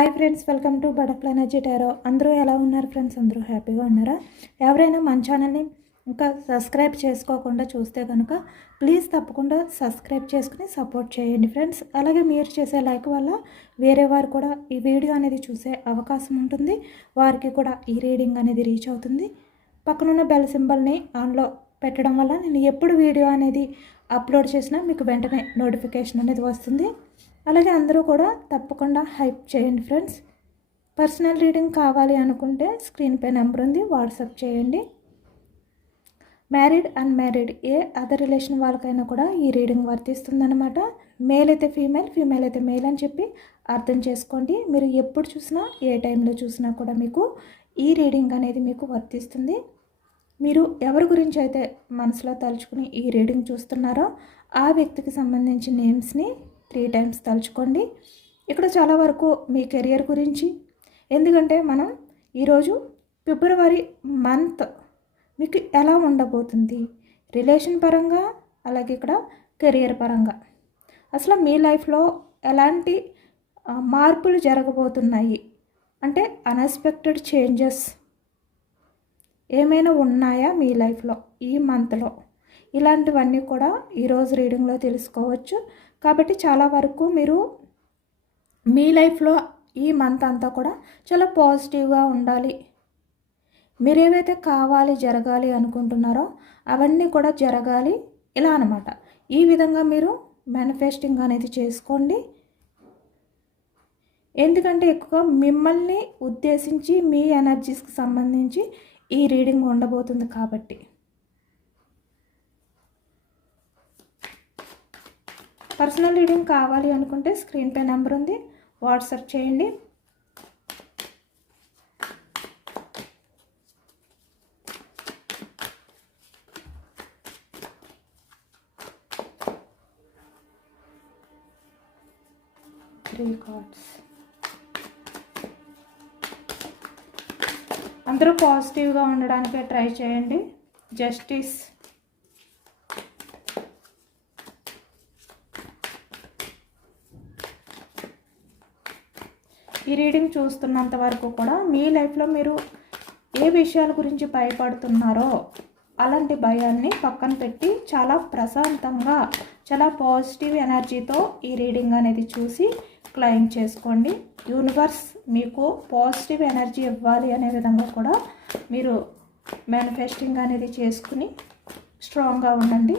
Hi friends, welcome to butterfly energy tarot. అందరూ ఎలా ఉన్నారు ఫ్రెండ్స్? అందరూ హ్యాపీగా ఉన్నారా? ఎవరైనా మన ఛానల్ని ఇంకా సబ్స్క్రైబ్ చేసుకోకుండా చూస్తే కనుక ప్లీజ్ తప్పకుండా సబ్స్క్రైబ్ చేసుకుని సపోర్ట్ చేయండి ఫ్రెండ్స్. అలాగే మీరు చేసే లైక్ వల్ల వేరే వారు కూడా ఈ వీడియో అనేది చూసే అవకాశం ఉంటుంది. వారికి కూడా ఈ రీడింగ్ అనేది రీచ్ అవుతుంది. పక్కనున్న బెల్ సింబల్ని ఆన్లో పెట్టడం వల్ల నేను ఎప్పుడు వీడియో అనేది అప్లోడ్ చేసినా మీకు వెంటనే నోటిఫికేషన్ అనేది వస్తుంది. అలాగే అందరూ కూడా తప్పకుండా హైప్ చేయండి ఫ్రెండ్స్. పర్సనల్ రీడింగ్ కావాలి అనుకుంటే స్క్రీన్ పై నెంబర్ ఉంది, వాట్సాప్ చేయండి. మ్యారీడ్ అన్మ్యారీడ్ ఏ అదర్ రిలేషన్ వాళ్ళకైనా కూడా ఈ రీడింగ్ వర్తిస్తుందన్నమాట. మేల్ అయితే ఫీమేల్, ఫీమేల్ అయితే మేల్ అని చెప్పి అర్థం చేసుకోండి. మీరు ఎప్పుడు చూసినా ఏ టైంలో చూసినా కూడా మీకు ఈ రీడింగ్ అనేది మీకు వర్తిస్తుంది. మీరు ఎవరి గురించి అయితే మనసులో తలుచుకుని ఈ రీడింగ్ చూస్తున్నారో ఆ వ్యక్తికి సంబంధించిన నేమ్స్ని 3 times తలుచుకోండి. ఇక్కడ చాలా వరకు మీ కెరియర్ గురించి, ఎందుకంటే మనం ఈరోజు ఫిబ్రవరి మంత్ మీకు ఎలా ఉండబోతుంది రిలేషన్ పరంగా, అలాగే ఇక్కడ కెరియర్ పరంగా, అసలు మీ లైఫ్లో ఎలాంటి మార్పులు జరగబోతున్నాయి అంటే అన్ఎక్స్పెక్టెడ్ చేంజెస్ ఏమైనా ఉన్నాయా మీ లైఫ్లో ఈ మంత్లో, ఇలాంటివన్నీ కూడా ఈరోజు రీడింగ్లో తెలుసుకోవచ్చు. కాబట్టి చాలా వరకు మీరు మీ లైఫ్లో ఈ మంత్ అంతా కూడా చాలా పాజిటివ్గా ఉండాలి. మీరు ఏవైతే కావాలి జరగాలి అనుకుంటున్నారో అవన్నీ కూడా జరగాలి, ఇలా అన్నమాట. ఈ విధంగా మీరు మేనిఫెస్టింగ్ అనేది చేసుకోండి. ఎందుకంటే ఎక్కువ మిమ్మల్ని ఉద్దేశించి మీ ఎనర్జీస్కి సంబంధించి ఈ రీడింగ్ ఉండబోతుంది. కాబట్టి పర్సనల్ రీడింగ్ కావాలి అనుకుంటే స్క్రీన్ పై నెంబర్ ఉంది, వాట్సాప్ చేయండి. కార్డ్స్ అందరూ పాజిటివ్గా ఉండడానికి ట్రై చేయండి. జస్టిస్, ఈ రీడింగ్ చూస్తున్నంత వరకు కూడా మీ లైఫ్లో మీరు ఏ విషయాల గురించి భయపడుతున్నారో అలాంటి భయాన్ని పక్కన పెట్టి చాలా ప్రశాంతంగా, చాలా పాజిటివ్ ఎనర్జీతో ఈ రీడింగ్ అనేది చూసి క్లెయిమ్ చేసుకోండి. యూనివర్స్ మీకు పాజిటివ్ ఎనర్జీ ఇవ్వాలి అనే విధంగా కూడా మీరు మేనిఫెస్టింగ్ అనేది చేసుకుని స్ట్రాంగ్గా ఉండండి.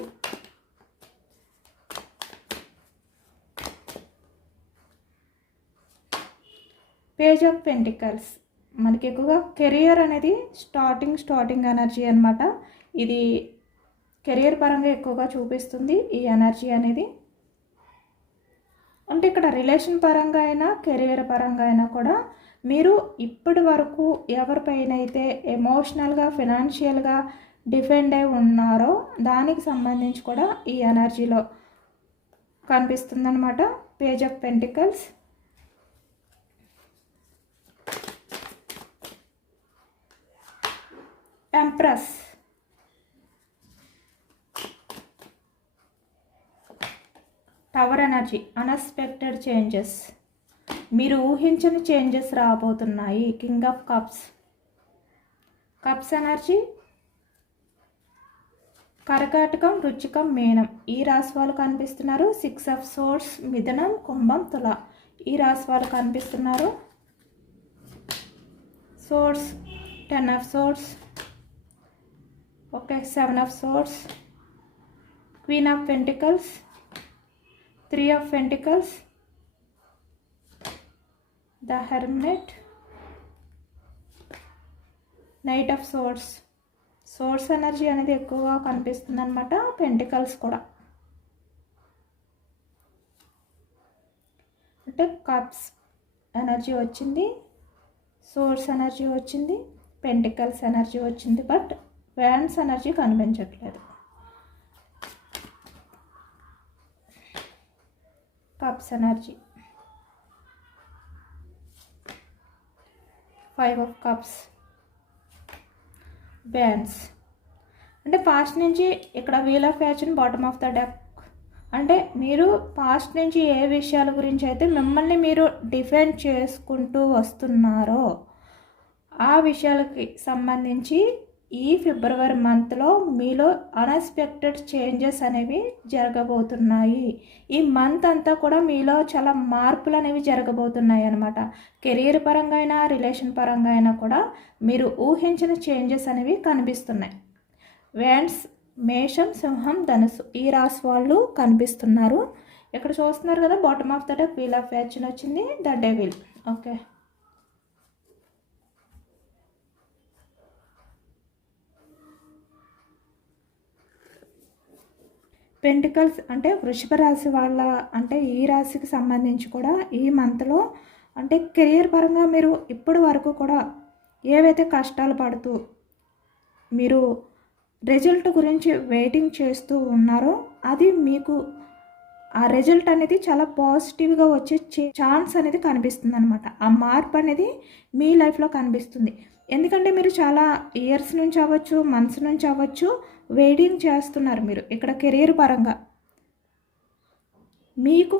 పేజ్ ఆఫ్ పెంటికల్స్ మనకి ఎక్కువగా కెరియర్ అనేది స్టార్టింగ్ ఎనర్జీ అనమాట. ఇది కెరియర్ పరంగా ఎక్కువగా చూపిస్తుంది ఈ ఎనర్జీ అనేది. అంటే ఇక్కడ రిలేషన్ పరంగా అయినా కెరియర్ పరంగా అయినా కూడా మీరు ఇప్పటి వరకు ఎవరిపైన అయితే ఎమోషనల్గా, ఫినాన్షియల్గా డిపెండ్ అయి ఉన్నారో దానికి సంబంధించి కూడా ఈ ఎనర్జీలో కనిపిస్తుంది అనమాట. Page of pentacles, empress, tower energy, unexpected changes, మీరు ఊహించని చేంజెస్ రాబోతున్నాయి. King of cups, cups energy, కర్కాటకం, వృశ్చికం, మీనం ఈ రాశి వాళ్ళు కనిపిస్తున్నారు. 6 of swords, మిథునం, కుంభం, తుల ఈ రాశి వాళ్ళు కనిపిస్తున్నారు. swords, 10 of swords, okay, 7 of swords, queen of pentacles, 3 of pentacles, the hermit, knight of swords. Swords energy అనేది ఎక్కువగా కనిపిస్తుంది అనమాట. పెంటికల్స్ కూడా అంటే కప్స్ ఎనర్జీ వచ్చింది, సోర్స్ ఎనర్జీ వచ్చింది, పెంటికల్స్ ఎనర్జీ వచ్చింది, బట్ వ్యాండ్స్ ఎనర్జీ కనిపించట్లేదు. Cups energy, 5 of cups, wands అంటే పాస్ట్ నుంచి ఇక్కడ wheel of fortune bottom of the deck అంటే మీరు పాస్ట్ నుంచి ఏ విషయాల గురించి అయితే మిమ్మల్ని మీరు డిఫెండ్ చేసుకుంటూ వస్తున్నారో ఆ విషయాలకి సంబంధించి ఈ ఫిబ్రవరి మంత్లో మీలో అన్ఎక్స్పెక్టెడ్ చేంజెస్ అనేవి జరగబోతున్నాయి. ఈ మంత్ అంతా కూడా మీలో చాలా మార్పులు అనేవి జరగబోతున్నాయి అన్నమాట. కెరీర్ పరంగా అయినా రిలేషన్ పరంగా అయినా కూడా మీరు ఊహించిన చేంజెస్ అనేవి కనిపిస్తున్నాయి. వ్యాన్స్ మేషం, సింహం, ధనుసు ఈ రాశి వాళ్ళు కనిపిస్తున్నారు. ఇక్కడ చూస్తున్నారు కదా, bottom of the deck wheel of fortune వచ్చింది, ద డెవిల్. ఓకే, పెంటికల్స్ అంటే వృషభ రాశి వాళ్ళ అంటే ఈ రాశికి సంబంధించి కూడా ఈ మంత్లో అంటే కెరియర్ పరంగా మీరు ఇప్పటి వరకు కూడా ఏవైతే కష్టాలు పడుతూ మీరు రిజల్ట్ గురించి వెయిటింగ్ చేస్తూ ఉన్నారో అది మీకు ఆ రిజల్ట్ అనేది చాలా పాజిటివ్గా వచ్చే ఛాన్స్ అనేది కనిపిస్తుంది అనమాట. ఆ మార్పు అనేది మీ లైఫ్లో కనిపిస్తుంది. ఎందుకంటే మీరు చాలా ఇయర్స్ నుంచి అవ్వచ్చు, మంత్స్ నుంచి అవ్వచ్చు వెయిటింగ్ చేస్తున్నారు. మీరు ఇక్కడ కెరీర్ పరంగా మీకు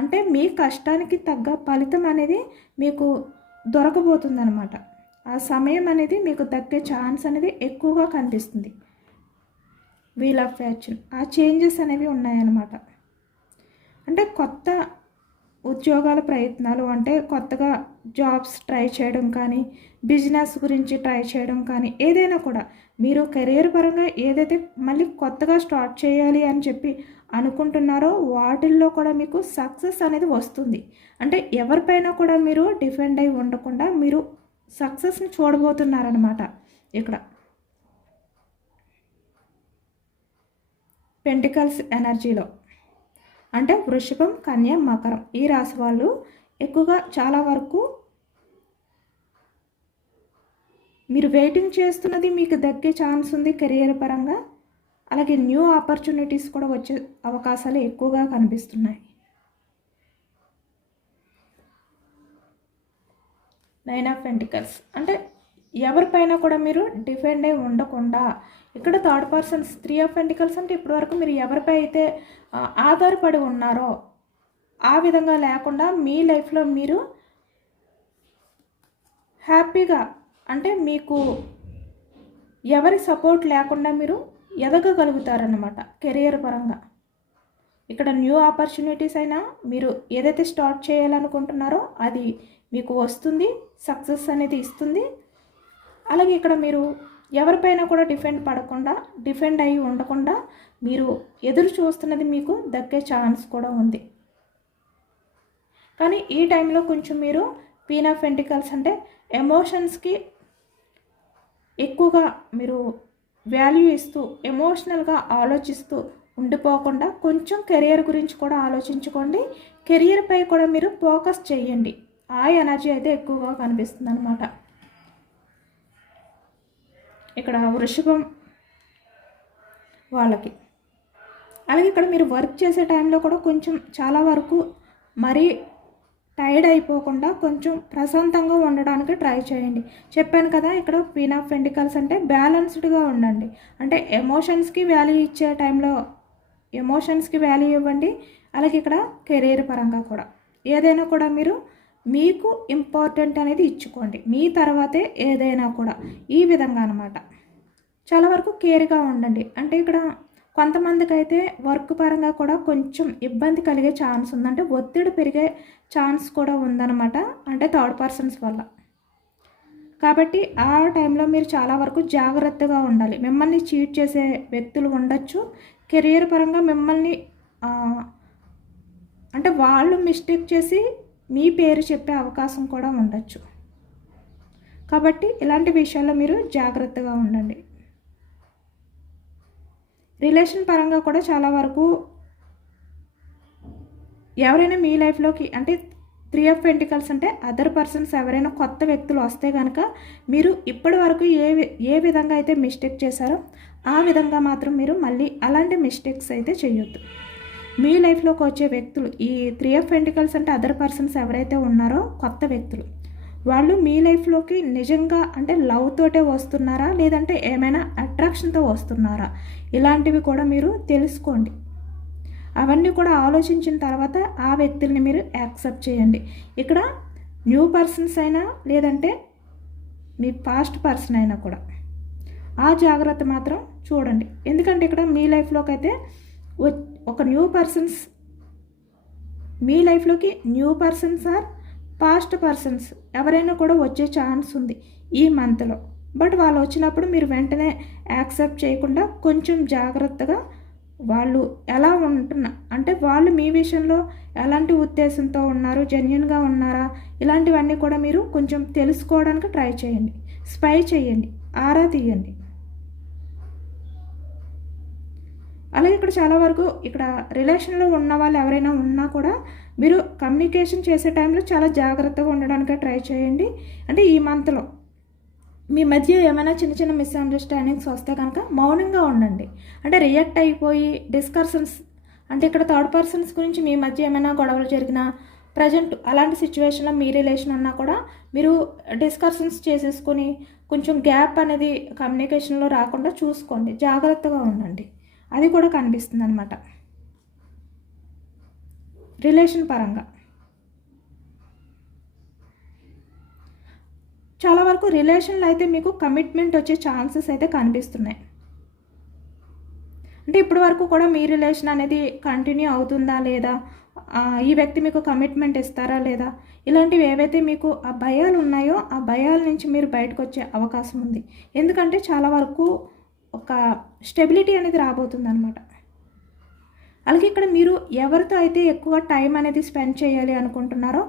అంటే మీ కష్టానికి తగ్గ ఫలితం అనేది మీకు దొరకబోతుందన్నమాట. ఆ సమయం అనేది మీకు దక్కే ఛాన్స్ అనేది ఎక్కువగా కనిపిస్తుంది. వీల్ ఆఫ్ ఫార్చ్యూన్ ఆ చేంజెస్ అనేవి ఉన్నాయన్నమాట. అంటే కొత్త ఉద్యోగాల ప్రయత్నాలు, అంటే కొత్తగా జాబ్స్ ట్రై చేయడం కానీ, బిజినెస్ గురించి ట్రై చేయడం కానీ, ఏదైనా కూడా మీరు కెరీర్ పరంగా ఏదైతే మళ్ళీ కొత్తగా స్టార్ట్ చేయాలి అని చెప్పి అనుకుంటున్నారో వాటిల్లో కూడా మీకు సక్సెస్ అనేది వస్తుంది. అంటే ఎవరిపైన కూడా మీరు డిపెండ్ అయి ఉండకుండా మీరు సక్సెస్ని చూడబోతున్నారనమాట. ఇక్కడ పెంటికల్స్ ఎనర్జీలో అంటే వృషభం, కన్య, మకరం ఈ రాశి వాళ్ళు ఎక్కువగా చాలా వరకు మీరు వెయిటింగ్ చేస్తున్నది మీకు దక్కే ఛాన్స్ ఉంది కెరియర్ పరంగా. అలాగే న్యూ ఆపర్చునిటీస్ కూడా వచ్చే అవకాశాలు ఎక్కువగా కనిపిస్తున్నాయి. 9 ఆఫ్ పెంటికల్స్ అంటే ఎవరిపైన కూడా మీరు డిపెండ్ అయి ఉండకుండా, ఇక్కడ థర్డ్ పర్సన్స్ 3 ఆఫ్ పెంటికల్స్ అంటే ఇప్పటివరకు మీరు ఎవరిపై అయితే ఆధారపడి ఉన్నారో ఆ విధంగా లేకుండా మీ లైఫ్లో మీరు హ్యాపీగా, అంటే మీకు ఎవరి సపోర్ట్ లేకుండా మీరు ఎదగగలుగుతారన్నమాట కెరియర్ పరంగా. ఇక్కడ న్యూ ఆపర్చునిటీస్ అయినా మీరు ఏదైతే స్టార్ట్ చేయాలనుకుంటున్నారో అది మీకు వస్తుంది, సక్సెస్ అనేది ఇస్తుంది. అలాగే ఇక్కడ మీరు ఎవరిపైన కూడా డిపెండ్ అయ్యి ఉండకుండా మీరు ఎదురు చూస్తున్నది మీకు దక్కే ఛాన్స్ కూడా ఉంది. కానీ ఈ టైంలో కొంచెం మీరు క్వీన్ ఆఫ్ పెంటికల్స్ అంటే ఎమోషన్స్కి ఎక్కువగా మీరు వాల్యూ ఇస్తూ ఎమోషనల్గా ఆలోచిస్తూ ఉండిపోకుండా కొంచెం కెరియర్ గురించి కూడా ఆలోచించుకోండి. కెరియర్పై కూడా మీరు ఫోకస్ చేయండి. ఆ ఎనర్జీ అయితే ఎక్కువగా కనిపిస్తుంది అన్నమాట. ఇక్కడ వృషభం వాళ్ళకి. అలాగే ఇక్కడ మీరు వర్క్ చేసే టైంలో కూడా కొంచెం చాలా వరకు మరీ టైర్డ్ అయిపోకుండా కొంచెం ప్రశాంతంగా ఉండడానికి ట్రై చేయండి. చెప్పాను కదా, ఇక్కడ క్వీన్ ఆఫ్ పెంటికల్స్ అంటే బ్యాలెన్స్డ్గా ఉండండి. అంటే ఎమోషన్స్కి వాల్యూ ఇచ్చే టైంలో ఎమోషన్స్కి వాల్యూ ఇవ్వండి. అలాగే ఇక్కడ కెరీర్ పరంగా కూడా ఏదైనా కూడా మీరు మీకు ఇంపార్టెంట్ అనేది ఇచ్చుకోండి. మీ తర్వాతే ఏదైనా కూడా ఈ విధంగా అనమాట. చాలా వరకు కేర్గా ఉండండి. అంటే ఇక్కడ కొంతమందికి అయితే వర్క్ పరంగా కూడా కొంచెం ఇబ్బంది కలిగే ఛాన్స్ ఉంది, అంటే ఒత్తిడి పెరిగే ఛాన్స్ కూడా ఉందన్నమాట, అంటే థర్డ్ పర్సన్స్ వల్ల. కాబట్టి ఆ టైంలో మీరు చాలా వరకు జాగ్రత్తగా ఉండాలి. మిమ్మల్ని చీట్ చేసే వ్యక్తులు ఉండొచ్చు. కెరియర్ పరంగా మిమ్మల్ని అంటే వాళ్ళు మిస్టేక్ చేసి మీ పేరు చెప్పే అవకాశం కూడా ఉండొచ్చు. కాబట్టి ఇలాంటి విషయాల్లో మీరు జాగ్రత్తగా ఉండండి. రిలేషన్ పరంగా కూడా చాలా వరకు ఎవరైనా మీ లైఫ్లోకి, అంటే 3 ఆఫ్ పెంటికల్స్ అంటే అదర్ పర్సన్స్ ఎవరైనా కొత్త వ్యక్తులు వస్తే కనుక మీరు ఇప్పటి వరకు ఏ విధంగా అయితే మిస్టేక్ చేశారో ఆ విధంగా మాత్రం మీరు మళ్ళీ అలాంటి మిస్టేక్స్ అయితే చేయొద్దు. మీ లైఫ్లోకి వచ్చే వ్యక్తులు, ఈ 3 ఆఫ్ పెంటికల్స్ అంటే అదర్ పర్సన్స్ ఎవరైతే ఉన్నారో కొత్త వ్యక్తులు, వాళ్ళు మీ లైఫ్లోకి నిజంగా అంటే లవ్ తోటే వస్తున్నారా లేదంటే ఏమైనా అట్రాక్షన్తో వస్తున్నారా, ఇలాంటివి కూడా మీరు తెలుసుకోండి. అవన్నీ కూడా ఆలోచించిన తర్వాత ఆ వ్యక్తుల్ని మీరు యాక్సెప్ట్ చేయండి. ఇక్కడ న్యూ పర్సన్స్ అయినా లేదంటే మీ పాస్ట్ పర్సన్ అయినా కూడా ఆ జాగ్రత్త మాత్రం చూడండి. ఎందుకంటే ఇక్కడ మీ లైఫ్లోకి అయితే ఒక న్యూ పర్సన్స్, మీ లైఫ్లోకి new persons or past persons ఎవరైనా కూడా వచ్చే ఛాన్స్ ఉంది ఈ మంత్లో. బట్ వాళ్ళు వచ్చినప్పుడు మీరు వెంటనే యాక్సెప్ట్ చేయకుండా కొంచెం జాగ్రత్తగా వాళ్ళు ఎలా అంటే వాళ్ళు మీ విషయంలో ఎలాంటి ఉద్దేశంతో ఉన్నారు, జెన్యున్గా ఉన్నారా, ఇలాంటివన్నీ కూడా మీరు కొంచెం తెలుసుకోవడానికి ట్రై చేయండి, స్పై చేయండి, ఆరా తీయండి. అలాగే ఇక్కడ చాలా వరకు ఇక్కడ రిలేషన్లో ఉన్న వాళ్ళు ఎవరైనా ఉన్నా కూడా మీరు కమ్యూనికేషన్ చేసే టైంలో చాలా జాగ్రత్తగా ఉండడానికి ట్రై చేయండి. అంటే ఈ మంత్లో మీ మధ్య ఏమైనా చిన్న చిన్న మిస్అండర్స్టాండింగ్స్ వస్తే కనుక మౌనంగా ఉండండి. అంటే రియాక్ట్ అయిపోయి డిస్కషన్స్, అంటే ఇక్కడ థర్డ్ పర్సన్స్ గురించి మీ మధ్య ఏమైనా గొడవలు జరిగినా, ప్రజెంట్ అలాంటి సిచ్యువేషన్లో మీ రిలేషన్ ఉన్నా కూడా మీరు డిస్కషన్స్ చేసేసుకొని కొంచెం గ్యాప్ అనేది కమ్యూనికేషన్లో రాకుండా చూసుకోండి, జాగ్రత్తగా ఉండండి. అది కూడా కనిపిస్తుంది అన్నమాట రిలేషన్ పరంగా. చాలా వరకు రిలేషన్లో అయితే మీకు కమిట్మెంట్ వచ్చే ఛాన్సెస్ అయితే కనిపిస్తున్నాయి. అంటే ఇప్పటి వరకు కూడా మీ రిలేషన్ అనేది కంటిన్యూ అవుతుందా లేదా, ఈ వ్యక్తి మీకు కమిట్మెంట్ ఇస్తారా లేదా, ఇలాంటివి ఏవైతే మీకు ఆ భయాలు ఉన్నాయో ఆ భయాల నుంచి మీరు బయటకు వచ్చే అవకాశం ఉంది. ఎందుకంటే చాలా వరకు ఒక స్టెబిలిటీ అనేది రాబోతుంది అనమాట. అలాగే ఇక్కడ మీరు ఎవరితో అయితే ఎక్కువ టైం అనేది స్పెండ్ చేయాలి అనుకుంటున్నారో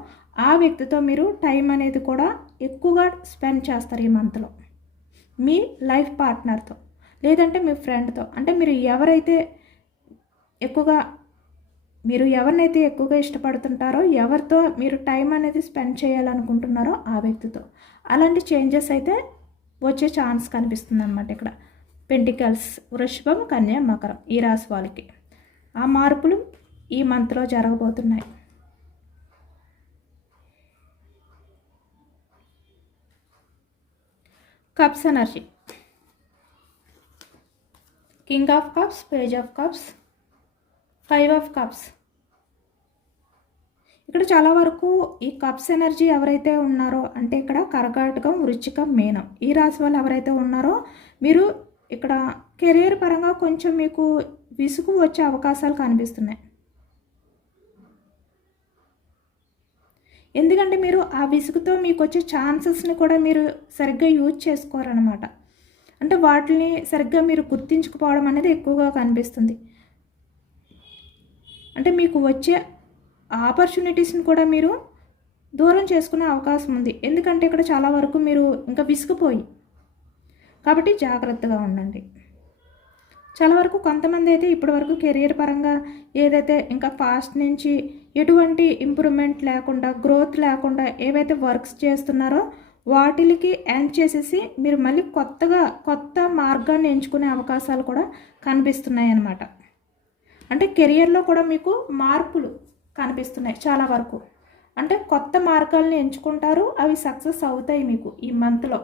ఆ వ్యక్తితో మీరు టైం అనేది కూడా ఎక్కువగా స్పెండ్ చేస్తారు ఈ మంత్లో, మీ లైఫ్ పార్ట్నర్తో లేదంటే మీ ఫ్రెండ్తో. అంటే మీరు ఎవరినైతే ఎక్కువగా ఇష్టపడుతుంటారో, ఎవరితో మీరు టైం అనేది స్పెండ్ చేయాలనుకుంటున్నారో ఆ వ్యక్తితో అలాంటి చేంజెస్ అయితే వచ్చే ఛాన్స్ కనిపిస్తుంది అనమాట. ఇక్కడ పెంటికల్స్, వృషభం, కన్య, మకరం ఈ రాశి వాళ్ళకి ఆ మార్పులు ఈ మంత్లో జరగబోతున్నాయి. Cups energy, king of cups, page of cups, 5 of cups. ఇక్కడ చాలా వరకు ఈ కప్స్ ఎనర్జీ ఎవరైతే ఉన్నారో, అంటే ఇక్కడ కర్కాటకం, వృశ్చికం, మీనం ఈ రాశి వాళ్ళు ఎవరైతే ఉన్నారో మీరు ఇక్కడ కెరీర్ పరంగా కొంచెం మీకు విసుగు వచ్చే అవకాశాలు కనిపిస్తున్నాయి. ఎందుకంటే మీరు ఆ విసుగుతో మీకు వచ్చే ఛాన్సెస్ని కూడా మీరు సరిగ్గా యూజ్ చేసుకోరనమాట. అంటే వాటిని సరిగ్గా మీరు గుర్తించుకుపోవడం అనేది ఎక్కువగా కనిపిస్తుంది. అంటే మీకు వచ్చే ఆపర్చునిటీస్ని కూడా మీరు దూరం చేసుకునే అవకాశం ఉంది. ఎందుకంటే ఇక్కడ చాలా వరకు మీరు ఇంకా విసుగుపోయి, కాబట్టి జాగ్రత్తగా ఉండండి. చాలా వరకు కొంతమంది అయితే ఇప్పటివరకు కెరీర్ పరంగా ఏదైతే ఇంకా పాస్ట్ నుంచి ఎటువంటి ఇంప్రూవ్మెంట్ లేకుండా, గ్రోత్ లేకుండా ఏవైతే వర్క్స్ చేస్తున్నారో వాటికి ఎండ్ చేసేసి మీరు మళ్ళీ కొత్త మార్గాన్ని ఎంచుకునే అవకాశాలు కూడా కనిపిస్తున్నాయి అన్నమాట. అంటే కెరియర్లో కూడా మీకు మార్పులు కనిపిస్తున్నాయి చాలా వరకు. అంటే కొత్త మార్గాల్ని ఎంచుకుంటారు, అవి సక్సెస్ అవుతాయి మీకు ఈ మంత్లో.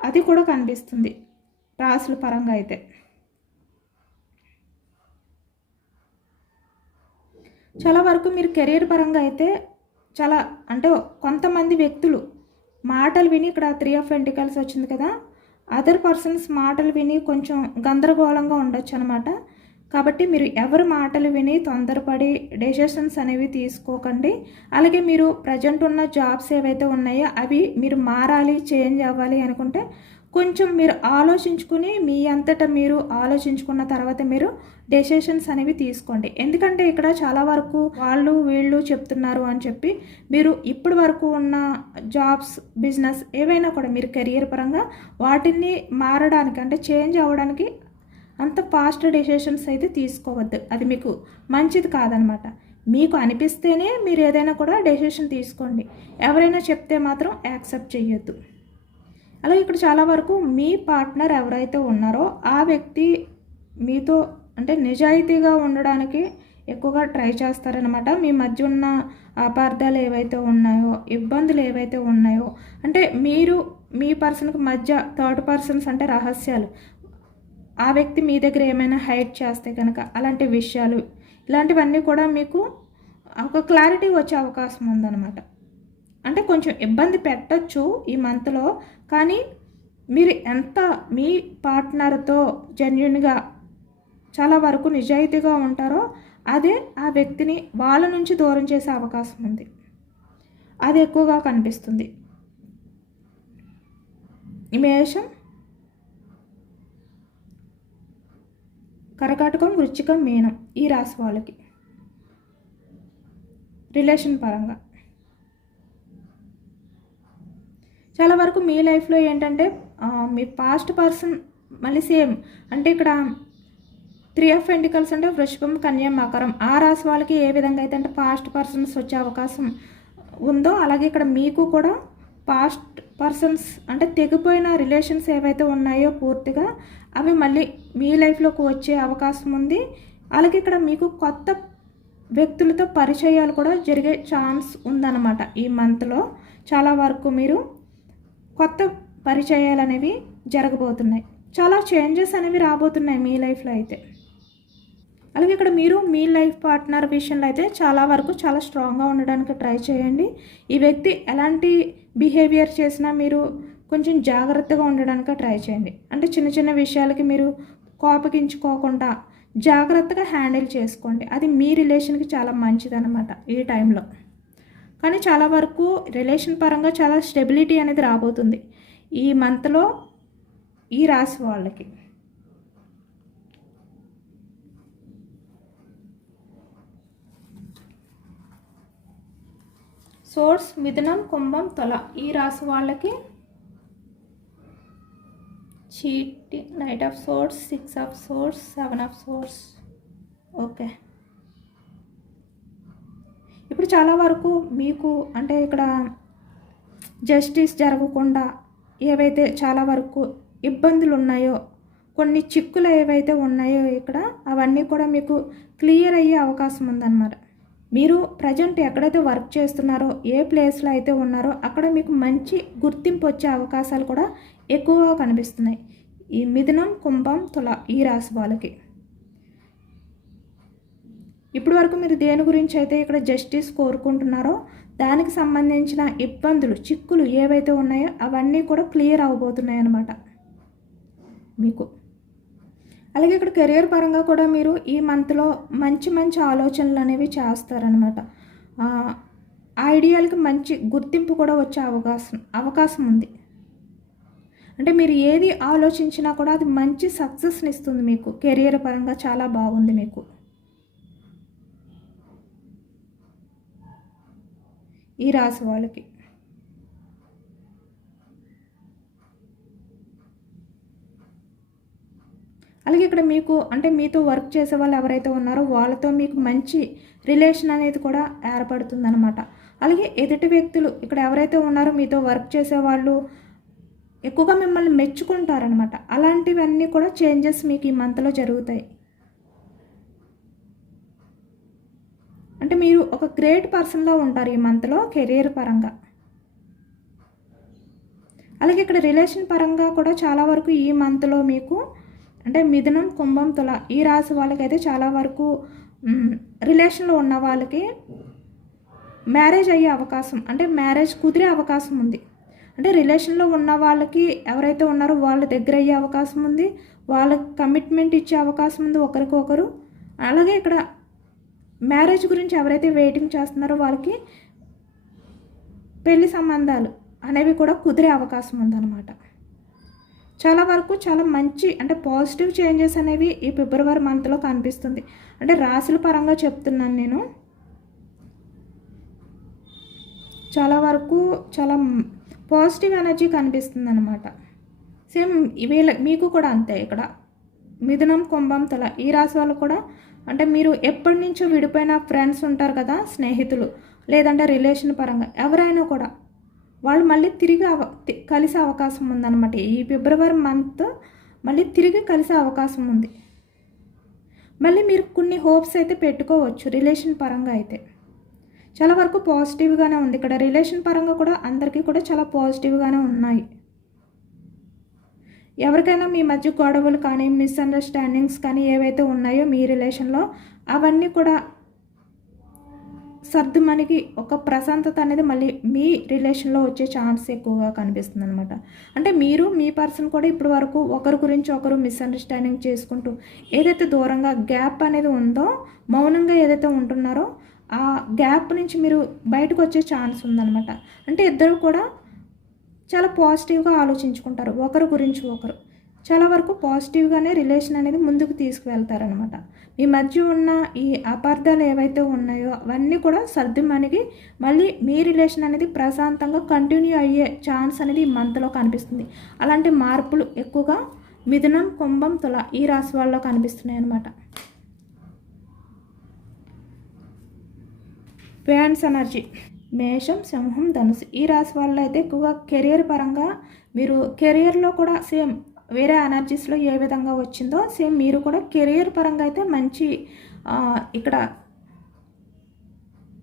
అది కూడా కనిపిస్తుంది రాశుల పరంగా అయితే. చాలా వరకు మీరు కెరీర్ పరంగా అయితే చాలా అంటే కొంతమంది వ్యక్తులు మాటలు విని, ఇక్కడ 3 ఆఫ్ పెంటికల్స్ వచ్చింది కదా, అదర్ పర్సన్స్ మాటలు విని కొంచెం గందరగోళంగా ఉండొచ్చు అనమాట. కాబట్టి మీరు ఎవరి మాటలు విని తొందరపడి డెసిషన్స్ అనేవి తీసుకోకండి. అలాగే మీరు ప్రజెంట్ ఉన్న జాబ్స్ ఏవైతే ఉన్నాయో అవి మీరు మారాలి, చేంజ్ అవ్వాలి అనుకుంటే కొంచెం మీరు ఆలోచించుకుని, మీ అంతటా మీరు ఆలోచించుకున్న తర్వాత మీరు డెసిషన్స్ అనేవి తీసుకోండి. ఎందుకంటే ఇక్కడ చాలా వరకు వీళ్ళు చెప్తున్నారు అని చెప్పి మీరు ఇప్పటి వరకు ఉన్న జాబ్స్, బిజినెస్ ఏవైనా కూడా మీరు కెరియర్ పరంగా వాటిని మారడానికి అంటే చేంజ్ అవ్వడానికి అంత ఫాస్ట్ డెసిషన్స్ అయితే తీసుకోవద్దు. అది మీకు మంచిది కాదనమాట. మీకు అనిపిస్తేనే మీరు ఏదైనా కూడా డెసిషన్ తీసుకోండి. ఎవరైనా చెప్తే మాత్రం యాక్సెప్ట్ చేయొద్దు. అలాగే ఇక్కడ చాలా వరకు మీ పార్ట్నర్ ఎవరైతే ఉన్నారో ఆ వ్యక్తి మీతో అంటే నిజాయితీగా ఉండడానికి ఎక్కువగా ట్రై చేస్తారనమాట. మీ మధ్య ఉన్న అపార్థాలు ఏవైతే ఉన్నాయో, ఇబ్బందులు ఏవైతే ఉన్నాయో, అంటే మీరు మీ పర్సన్కి మధ్య థర్డ్ పర్సన్స్ అంటే రహస్యాలు ఆ వ్యక్తి మీ దగ్గర ఏమైనా హైడ్ చేస్తే కనుక అలాంటి విషయాలు ఇలాంటివన్నీ కూడా మీకు ఒక క్లారిటీ వచ్చే అవకాశం ఉందన్నమాట. అంటే కొంచెం ఇబ్బంది పెట్టచ్చు ఈ మంత్లో, కానీ మీరు ఎంత మీ పార్ట్నర్తో జెన్యున్గా చాలా వరకు నిజాయితీగా ఉంటారో అదే ఆ వ్యక్తిని వాళ్ళ నుంచి దూరం చేసే అవకాశం ఉంది. అది ఎక్కువగా కనిపిస్తుంది. ఈ మేషం, కర్కాటకం, వృశ్చికం, మీనం ఈ రాశి వాళ్ళకి రిలేషన్ పరంగా చాలా వరకు మీ లైఫ్లో ఏంటంటే మీ పాస్ట్ పర్సన్ మళ్ళీ సేమ్, అంటే ఇక్కడ 3 ఆఫ్ పెంటికల్స్ అంటే వృషభం, కన్య, మకరం ఆ రాశి వాళ్ళకి ఏ విధంగా అయితే అంటే పాస్ట్ పర్సన్స్ వచ్చే అవకాశం ఉందో అలాగే ఇక్కడ మీకు కూడా పాస్ట్ పర్సన్స్ అంటే తెగిపోయిన రిలేషన్స్ ఏవైతే ఉన్నాయో పూర్తిగా అవి మళ్ళీ మీ లైఫ్లోకి వచ్చే అవకాశం ఉంది. అలాగే ఇక్కడ మీకు కొత్త వ్యక్తులతో పరిచయాలు కూడా జరిగే ఛాన్స్ ఉందన్నమాట. ఈ మంత్లో చాలా వరకు మీరు కొత్త పరిచయాలు అనేవి జరగబోతున్నాయి. చాలా చేంజెస్ అనేవి రాబోతున్నాయి మీ లైఫ్లో అయితే. అలాగే ఇక్కడ మీరు మీ లైఫ్ పార్ట్నర్ విషయంలో అయితే చాలా వరకు చాలా స్ట్రాంగ్గా ఉండడానికి ట్రై చేయండి. ఈ వ్యక్తి ఎలాంటి బిహేవియర్ చేసినా మీరు కొంచెం జాగ్రత్తగా ఉండడానికి ట్రై చేయండి. అంటే చిన్న చిన్న విషయాలకి మీరు కోపగించుకోకుండా జాగ్రత్తగా హ్యాండిల్ చేసుకోండి. అది మీ రిలేషన్కి చాలా మంచిదన్నమాట ఈ టైంలో. కానీ చాలా వరకు రిలేషన్ పరంగా చాలా స్టెబిలిటీ అనేది రాబోతుంది ఈ మంత్లో ఈ రాశి వాళ్ళకి. సోర్స్, మిథునం, కుంభం, తుల ఈ రాశి వాళ్ళకి cheating, knight of swords, 6 of swords, 7 of swords. Okay, ఇప్పుడు చాలా వరకు మీకు అంటే ఇక్కడ జస్టిస్ జరగకుండా ఏవైతే చాలా వరకు ఇబ్బందులు ఉన్నాయో, కొన్ని చిక్కులు ఏవైతే ఉన్నాయో ఇక్కడ అవన్నీ కూడా మీకు క్లియర్ అయ్యే అవకాశం ఉందన్నమాట. మీరు ప్రజెంట్ ఎక్కడైతే వర్క్ చేస్తున్నారో, ఏ ప్లేస్లో అయితే ఉన్నారో అక్కడ మీకు మంచి గుర్తింపు వచ్చే అవకాశాలు కూడా ఎక్కువగా కనిపిస్తున్నాయి ఈ మిథునం, కుంభం, తుల ఈ రాశి వాళ్ళకి. ఇప్పటి వరకు మీరు దేని గురించి అయితే ఇక్కడ జస్టిస్ కోరుకుంటున్నారో దానికి సంబంధించిన ఇబ్బందులు, చిక్కులు ఏవైతే ఉన్నాయో అవన్నీ కూడా క్లియర్ అవబోతున్నాయి అన్నమాట మీకు. అలాగే ఇక్కడ కెరియర్ పరంగా కూడా మీరు ఈ మంత్లో మంచి మంచి ఆలోచనలు అనేవి చేస్తారనమాట. ఐడియాలకి మంచి గుర్తింపు కూడా వచ్చే అవకాశం ఉంది. అంటే మీరు ఏది ఆలోచించినా కూడా అది మంచి సక్సెస్ని ఇస్తుంది మీకు. కెరియర్ పరంగా చాలా బాగుంది మీకు ఈ రాశి వాళ్ళకి. అలాగే ఇక్కడ మీకు అంటే మీతో వర్క్ చేసే వాళ్ళు ఎవరైతే ఉన్నారో వాళ్ళతో మీకు మంచి రిలేషన్ అనేది కూడా ఏర్పడుతుందన్నమాట. అలాగే ఎదుటి వ్యక్తులు ఇక్కడ ఎవరైతే ఉన్నారో మీతో వర్క్ చేసేవాళ్ళు ఎక్కువగా మిమ్మల్ని మెచ్చుకుంటారనమాట. అలాంటివన్నీ కూడా చేంజెస్ మీకు ఈ మంత్లో జరుగుతాయి. అంటే మీరు ఒక గ్రేట్ పర్సన్లో ఉంటారు ఈ మంత్లో కెరీర్ పరంగా. అలాగే ఇక్కడ రిలేషన్ పరంగా కూడా చాలా వరకు ఈ మంత్లో మీకు అంటే మిథునం, కుంభం, తుల ఈ రాశి వాళ్ళకైతే చాలా వరకు రిలేషన్లో ఉన్న వాళ్ళకి మ్యారేజ్ అయ్యే అవకాశం, అంటే మ్యారేజ్ కుదిరే అవకాశం ఉంది. అంటే రిలేషన్లో ఉన్న వాళ్ళకి ఎవరైతే ఉన్నారో వాళ్ళ దగ్గర అయ్యే అవకాశం ఉంది, వాళ్ళకి కమిట్మెంట్ ఇచ్చే అవకాశం ఉంది ఒకరికొకరు. అలాగే ఇక్కడ మ్యారేజ్ గురించి ఎవరైతే వెయిటింగ్ చేస్తున్నారో వాళ్ళకి పెళ్లి సంబంధాలు అనేవి కూడా కుదిరే అవకాశం ఉందన్నమాట. చాలా వరకు చాలా మంచి అంటే పాజిటివ్ చేంజెస్ అనేవి ఈ ఫిబ్రవరి మంత్లో కనిపిస్తుంది. అంటే రాశుల పరంగా చెప్తున్నాను నేను. చాలా వరకు చాలా పాజిటివ్ ఎనర్జీ కనిపిస్తుంది అనమాట. సేమ్ వీళ్ళ మీకు కూడా అంతే. ఇక్కడ మిథునం, కుంభం, తుల ఈ రాశి వాళ్ళు కూడా అంటే మీరు ఎప్పటి నుంచో విడిపోయిన ఫ్రెండ్స్ ఉంటారు కదా, స్నేహితులు లేదంటే రిలేషన్ పరంగా ఎవరైనా కూడా వాళ్ళు మళ్ళీ తిరిగి కలిసే అవకాశం ఉందన్నమాట. ఈ ఫిబ్రవరి మంత్ మళ్ళీ తిరిగి కలిసే అవకాశం ఉంది. మళ్ళీ మీరు కొన్ని హోప్స్ అయితే పెట్టుకోవచ్చు రిలేషన్ పరంగా అయితే. చాలా వరకు పాజిటివ్గానే ఉంది ఇక్కడ. రిలేషన్ పరంగా కూడా అందరికీ కూడా చాలా పాజిటివ్గానే ఉన్నాయి. ఎవరికైనా మీ మధ్య గొడవలు కానీ మిస్అండర్స్టాండింగ్స్ కానీ ఏవైతే ఉన్నాయో మీ రిలేషన్లో అవన్నీ కూడా సర్దుమణికి ఒక ప్రశాంతత అనేది మళ్ళీ మీ రిలేషన్లో వచ్చే ఛాన్స్ ఎక్కువగా కనిపిస్తుంది అనమాట. అంటే మీరు మీ పర్సన్ కూడా ఇప్పటి వరకు ఒకరి గురించి ఒకరు మిస్అండర్స్టాండింగ్ చేసుకుంటూ ఏదైతే దూరంగా గ్యాప్ అనేది ఉందో, మౌనంగా ఏదైతే ఉంటున్నారో ఆ గ్యాప్ నుంచి మీరు బయటకు వచ్చే ఛాన్స్ ఉందన్నమాట. అంటే ఇద్దరు కూడా చాలా పాజిటివ్గా ఆలోచించుకుంటారు, ఒకరి గురించి ఒకరు చాలా వరకు పాజిటివ్గానే రిలేషన్ అనేది ముందుకు తీసుకువెళ్తారనమాట. మీ మధ్య ఉన్న ఈ అపార్థాలు ఏవైతే ఉన్నాయో అవన్నీ కూడా సర్దుమణిగి మళ్ళీ మీ రిలేషన్ అనేది ప్రశాంతంగా కంటిన్యూ అయ్యే ఛాన్స్ అనేది ఈ మంత్లో కనిపిస్తుంది. అలాంటి మార్పులు ఎక్కువగా మిథునం, కుంభం, తుల ఈ రాశి వాళ్ళలో కనిపిస్తున్నాయి అన్నమాట. ఫ్యాన్స్ ఎనర్జీ మేషం, సింహం, ధనుసు ఈ రాశి వాళ్ళు అయితే ఎక్కువగా కెరియర్ పరంగా మీరు కెరియర్లో కూడా సేమ్ వేరే ఎనర్జీస్లో ఏ విధంగా వచ్చిందో సేమ్ మీరు కూడా కెరియర్ పరంగా అయితే మంచి ఇక్కడ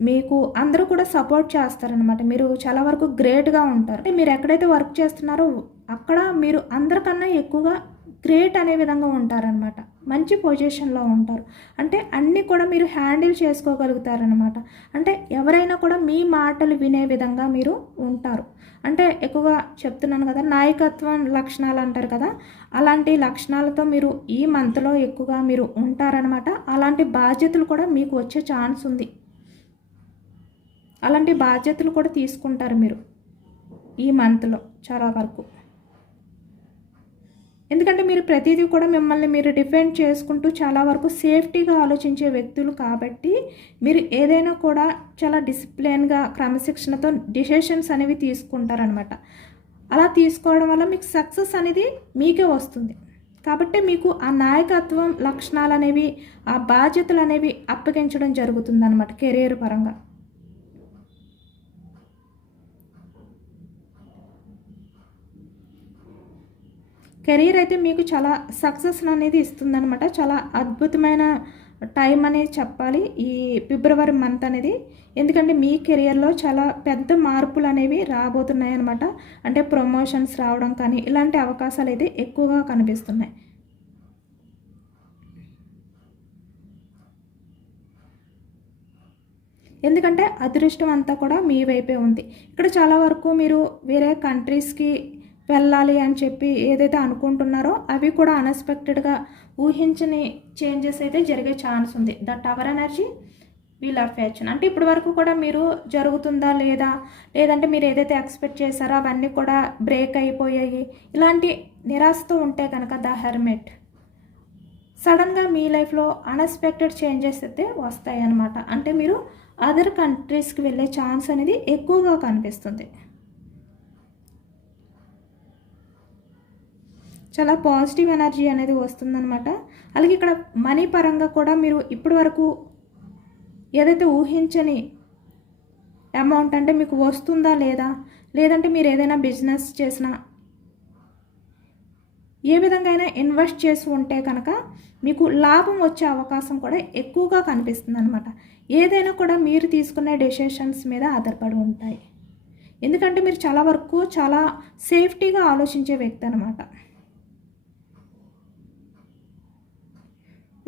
మీకు అందరూ కూడా సపోర్ట్ చేస్తారనమాట. మీరు చాలా వరకు గ్రేట్గా ఉంటారు. అంటే మీరు ఎక్కడైతే వర్క్ చేస్తున్నారో అక్కడ మీరు అందరికన్నా ఎక్కువగా గ్రేట్ అనే విధంగా ఉంటారనమాట. మంచి పొజిషన్లో ఉంటారు. అంటే అన్నీ కూడా మీరు హ్యాండిల్ చేసుకోగలుగుతారనమాట. అంటే ఎవరైనా కూడా మీ మాటలు వినే విధంగా మీరు ఉంటారు. అంటే ఎక్కువగా చెప్తున్నాను కదా, నాయకత్వం లక్షణాలు అంటారు కదా, అలాంటి లక్షణాలతో మీరు ఈ మంత్లో ఎక్కువగా మీరు ఉంటారనమాట. అలాంటి బాధ్యతలు కూడా మీకు వచ్చే ఛాన్స్ ఉంది. అలాంటి బాధ్యతలు కూడా తీసుకుంటారు మీరు ఈ మంత్లో చాలా వరకు. ఎందుకంటే మీరు ప్రతిదీ కూడా మిమ్మల్ని మీరు డిఫెండ్ చేసుకుంటూ చాలా వరకు సేఫ్టీగా ఆలోచించే వ్యక్తులు కాబట్టి మీరు ఏదైనా కూడా చాలా డిసిప్లిన్గా క్రమశిక్షణతో డిసిషన్స్ అనేవి తీసుకుంటారనమాట. అలా తీసుకోవడం వల్ల మీకు సక్సెస్ అనేది మీకే వస్తుంది. కాబట్టి మీకు ఆ నాయకత్వం లక్షణాలు అనేవి, ఆ బాధ్యతలు అనేవి అప్పగించడం జరుగుతుంది అనమాట కెరీర్ పరంగా. కెరీర్ అయితే మీకు చాలా సక్సెస్ అనేది ఇస్తుందన్నమాట. చాలా అద్భుతమైన టైం అనేది చెప్పాలి ఈ ఫిబ్రవరి మంత్ అనేది. ఎందుకంటే మీ కెరియర్లో చాలా పెద్ద మార్పులు అనేవి రాబోతున్నాయి అన్నమాట. అంటే ప్రమోషన్స్ రావడం కానీ ఇలాంటి అవకాశాలు అయితే ఎక్కువగా కనిపిస్తున్నాయి. ఎందుకంటే అదృష్టం అంతా కూడా మీ వైపే ఉంది. ఇక్కడ చాలా వరకు మీరు వేరే కంట్రీస్కి వెళ్ళాలి అని చెప్పి ఏదైతే అనుకుంటున్నారో అవి కూడా అన్ఎక్స్పెక్టెడ్గా ఊహించని చేంజెస్ అయితే జరిగే ఛాన్స్ ఉంది. The tower energy, wheel of fortune. అంటే ఇప్పటి వరకు కూడా మీరు జరుగుతుందా లేదా, లేదంటే మీరు ఏదైతే ఎక్స్పెక్ట్ చేశారో అవన్నీ కూడా బ్రేక్ అయిపోయాయి, ఇలాంటి నిరాశతో ఉంటే కనుక ద హెర్మిట్, సడన్గా మీ లైఫ్లో అన్ఎక్స్పెక్టెడ్ చేంజెస్ అయితే వస్తాయి అన్నమాట. అంటే మీరు అదర్ కంట్రీస్కి వెళ్ళే ఛాన్స్ అనేది ఎక్కువగా కనిపిస్తుంది. చాలా పాజిటివ్ ఎనర్జీ అనేది వస్తుందన్నమాట. అలాగే ఇక్కడ మనీ పరంగా కూడా మీరు ఇప్పటి వరకు ఏదైతే ఊహించని అమౌంట్ అంటే మీకు వస్తుందా లేదా, లేదంటే మీరు ఏదైనా బిజినెస్ చేసినా ఏ విధంగా అయినా ఇన్వెస్ట్ చేసి ఉంటే కనుక మీకు లాభం వచ్చే అవకాశం కూడా ఎక్కువగా కనిపిస్తుంది అనమాట. ఏదైనా కూడా మీరు తీసుకునే డెసిషన్స్ మీద ఆధారపడి ఉంటాయి. ఎందుకంటే మీరు చాలా వరకు చాలా సేఫ్టీగా ఆలోచించే వ్యక్తి అనమాట.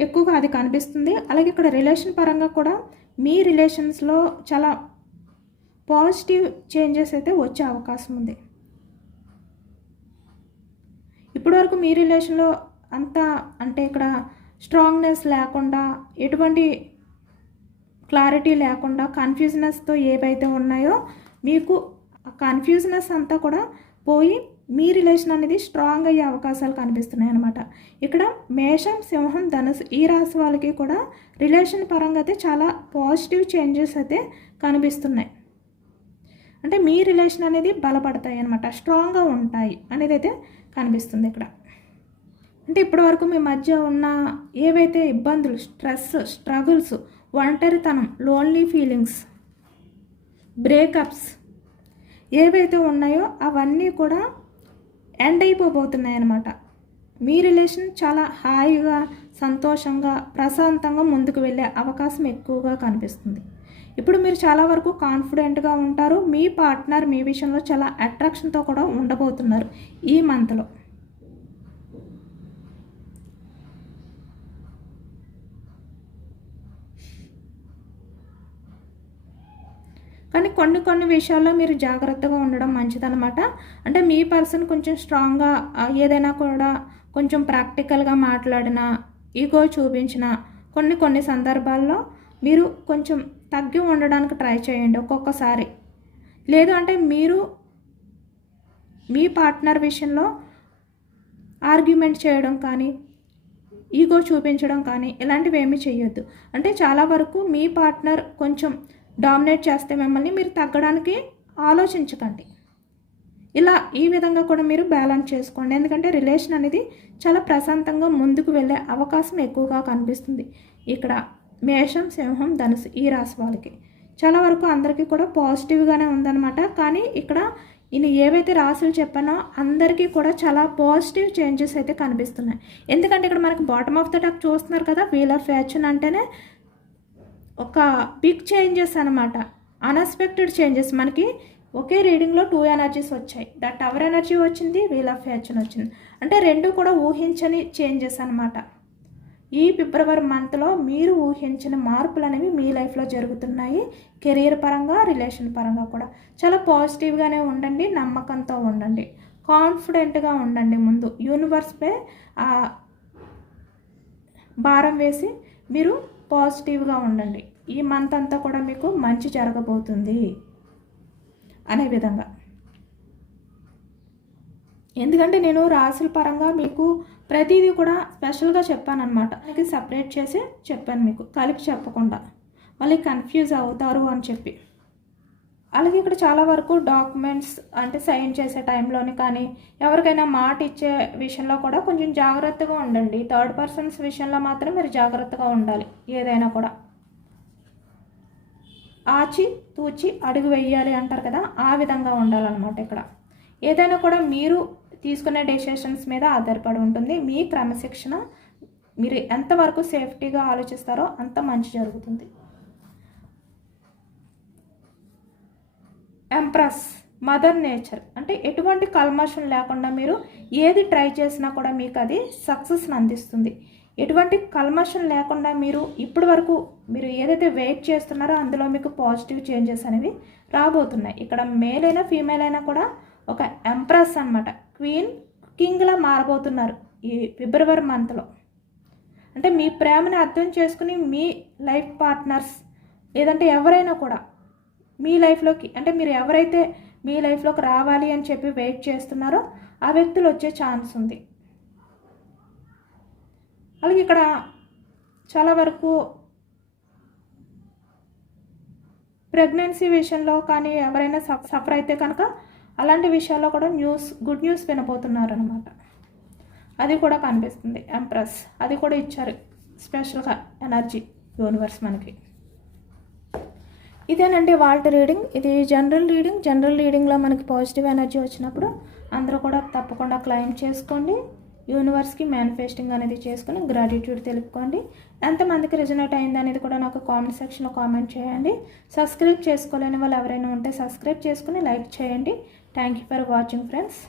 ఎక్కువగా అది కనిపిస్తుంది. అలాగే ఇక్కడ రిలేషన్ పరంగా కూడా మీ రిలేషన్స్లో చాలా పాజిటివ్ చేంజెస్ అయితే వచ్చే అవకాశం ఉంది. ఇప్పటివరకు మీ రిలేషన్లో అంతా అంటే ఇక్కడ స్ట్రాంగ్నెస్ లేకుండా, ఎటువంటి క్లారిటీ లేకుండా, కన్ఫ్యూజనెస్తో ఏవైతే ఉన్నాయో మీకు ఆ కన్ఫ్యూజనెస్ అంతా కూడా పోయి మీ రిలేషన్ అనేది స్ట్రాంగ్ అయ్యే అవకాశాలు కనిపిస్తున్నాయి అన్నమాట. ఇక్కడ మేషం, సింహం, ధనుసు ఈ రాశి వాళ్ళకి కూడా రిలేషన్ పరంగా అయితే చాలా పాజిటివ్ చేంజెస్ అయితే కనిపిస్తున్నాయి. అంటే మీ రిలేషన్ అనేది బలపడతాయి అన్నమాట, స్ట్రాంగ్గా ఉంటాయి అనేది అయితే కనిపిస్తుంది ఇక్కడ. అంటే ఇప్పటివరకు మీ మధ్య ఉన్న ఏవైతే ఇబ్బందులు, స్ట్రెస్, స్ట్రగుల్స్, ఒంటరితనం, లోన్లీ ఫీలింగ్స్, బ్రేకప్స్ ఏవైతే ఉన్నాయో అవన్నీ కూడా ఎండ్ అయిపోబోతున్నాయి అన్నమాట. మీ రిలేషన్ చాలా హాయిగా, సంతోషంగా, ప్రశాంతంగా ముందుకు వెళ్ళే అవకాశం ఎక్కువగా కనిపిస్తుంది. ఇప్పుడు మీరు చాలా వరకు కాన్ఫిడెంట్గా ఉంటారు. మీ పార్ట్నర్ మీ విషయంలో చాలా అట్రాక్షన్తో కూడా ఉండబోతున్నారు ఈ మంత్లో. కానీ కొన్ని విషయాల్లో మీరు జాగ్రత్తగా ఉండడం మంచిదన్నమాట. అంటే మీ పర్సన్ కొంచెం స్ట్రాంగ్గా ఏదైనా కూడా కొంచెం ప్రాక్టికల్గా మాట్లాడినా, ఈగో చూపించిన కొన్ని సందర్భాల్లో మీరు కొంచెం తగ్గి ఉండడానికి ట్రై చేయండి ఒక్కొక్కసారి. లేదు అంటే మీరు మీ పార్ట్నర్ విషయంలో ఆర్గ్యుమెంట్ చేయడం కానీ, ఈగో చూపించడం కానీ ఇలాంటివి ఏమీ చేయొద్దు. అంటే చాలా వరకు మీ పార్ట్నర్ కొంచెం డామినేట్ చేస్తే మిమ్మల్ని మీరు తగ్గడానికి ఆలోచించకండి. ఈ విధంగా కూడా మీరు బ్యాలెన్స్ చేసుకోండి. ఎందుకంటే రిలేషన్ అనేది చాలా ప్రశాంతంగా ముందుకు వెళ్ళే అవకాశం ఎక్కువగా కనిపిస్తుంది. ఇక్కడ మేషం, సింహం, ధనుసు ఈ రాశి వాళ్ళకి చాలా వరకు అందరికీ కూడా పాజిటివ్గానే ఉందన్నమాట. కానీ ఇక్కడ నేను ఏవైతే రాశులు చెప్పానో అందరికీ కూడా చాలా పాజిటివ్ చేంజెస్ అయితే కనిపిస్తున్నాయి. ఎందుకంటే ఇక్కడ మనకి బాటమ్ ఆఫ్ ద టక్ చూస్తున్నారు కదా, వీల్ ఆఫ్ ఫార్చ్యూన్ అంటేనే ఒక బిగ్ చేంజెస్ అనమాట, అన్ఎక్స్పెక్టెడ్ చేంజెస్. మనకి ఒకే రీడింగ్లో 2 ఎనర్జీస్ వచ్చాయి. ద టవర్ ఎనర్జీ వచ్చింది, వీల్ ఆఫ్ ఫార్చ్యూన్ వచ్చింది. అంటే రెండు కూడా ఊహించని చేంజెస్ అనమాట. ఈ ఫిబ్రవరి మంత్లో మీరు ఊహించిన మార్పులు అనేవి మీ లైఫ్లో జరుగుతున్నాయి. కెరీర్ పరంగా, రిలేషన్ పరంగా కూడా చాలా పాజిటివ్గానే ఉండండి, నమ్మకంతో ఉండండి, కాన్ఫిడెంట్గా ఉండండి. ముందు యూనివర్స్పై భారం వేసి మీరు పాజిటివ్గా ఉండండి. ఈ మంత్ అంతా కూడా మీకు మంచి జరగబోతుంది అనే విధంగా. ఎందుకంటే నేను రాశుల పరంగా మీకు ప్రతిదీ కూడా స్పెషల్గా చెప్పాను అనమాట. అది సపరేట్ చేసి చెప్పాను మీకు, కలిపి చెప్పకుండా మళ్ళీ కన్ఫ్యూజ్ అవుతారు అని చెప్పి. అలాగే ఇక్కడ చాలా వరకు డాక్యుమెంట్స్ అంటే సైన్ చేసే టైంలోని కానీ, ఎవరికైనా మాట ఇచ్చే విషయంలో కూడా కొంచెం జాగ్రత్తగా ఉండండి. థర్డ్ పర్సన్స్ విషయంలో మాత్రం మీరు జాగ్రత్తగా ఉండాలి. ఏదైనా కూడా ఆచి తూచి అడుగు వేయాలి అంటారు కదా, ఆ విధంగా ఉండాలన్నమాట. ఇక్కడ ఏదైనా కూడా మీరు తీసుకునే డెసిషన్స్ మీద ఆధారపడి ఉంటుంది. మీ క్రమశిక్షణ, మీరు ఎంతవరకు సేఫ్టీగా ఆలోచిస్తారో అంత మంచి జరుగుతుంది. ఎంప్రెస్, మదర్ నేచర్ అంటే ఎటువంటి కల్మషం లేకుండా మీరు ఏది ట్రై చేసినా కూడా మీకు అది సక్సెస్ని అందిస్తుంది. ఎటువంటి కల్మషం లేకుండా మీరు ఇప్పటి వరకు మీరు ఏదైతే వెయిట్ చేస్తున్నారో అందులో మీకు పాజిటివ్ చేంజెస్ అనేవి రాబోతున్నాయి. ఇక్కడ మేల్ అయినా ఫీమేల్ అయినా కూడా ఒక ఎంప్రెస్ అనమాట, క్వీన్, కింగ్లా మారబోతున్నారు ఈ ఫిబ్రవరి మంత్లో. అంటే మీ ప్రేమని అర్థం చేసుకుని మీ లైఫ్ పార్ట్నర్స్ లేదంటే ఎవరైనా కూడా మీ లైఫ్లోకి, అంటే మీరు ఎవరైతే మీ లైఫ్లోకి రావాలి అని చెప్పి వెయిట్ చేస్తున్నారో ఆ వ్యక్తులు వచ్చే ఛాన్స్ ఉంది. అలాగే ఇక్కడ చాలా వరకు ప్రెగ్నెన్సీ విషయంలో కానీ ఎవరైనా సఫర్ అయితే కనుక అలాంటి విషయాల్లో కూడా గుడ్ న్యూస్ వినబోతున్నారు అనమాట. అది కూడా కనిపిస్తుంది. ఎంప్రెస్ అది కూడా ఇచ్చారు స్పెషల్గా ఎనర్జీ యూనివర్స్ మనకి. ఇదేనండి వాళ్ళ రీడింగ్. ఇది జనరల్ రీడింగ్లో మనకి పాజిటివ్ ఎనర్జీ వచ్చినప్పుడు అందరూ కూడా తప్పకుండా క్లైమ్ చేసుకోండి. యూనివర్స్కి మేనిఫెస్టింగ్ అనేది చేసుకుని గ్రాటిట్యూడ్ తెలుపుకోండి. ఎంతమందికి రిజనేట్ అయింది అనేది కూడా నాకు కామెంట్ సెక్షన్లో కామెంట్ చేయండి. సబ్స్క్రైబ్ చేసుకోలేని వాళ్ళు ఎవరైనా ఉంటే సబ్స్క్రైబ్ చేసుకుని లైక్ చేయండి. Thank you for watching friends.